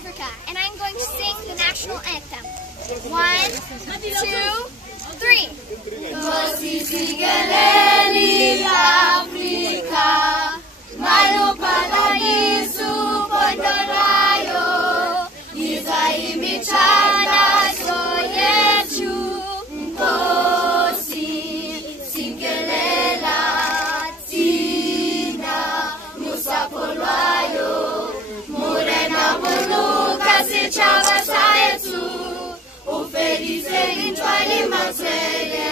Africa, and I'm going to sing the national anthem. 1, 2, 3. Ngosizikeleli Afrika, maluphalanisu bondolayo, yiza imithandazo yethu, Nkosi, singelela thina, nosapho lwayo, Morena boluka sitshaba sethu, ufedise intwali mazwele.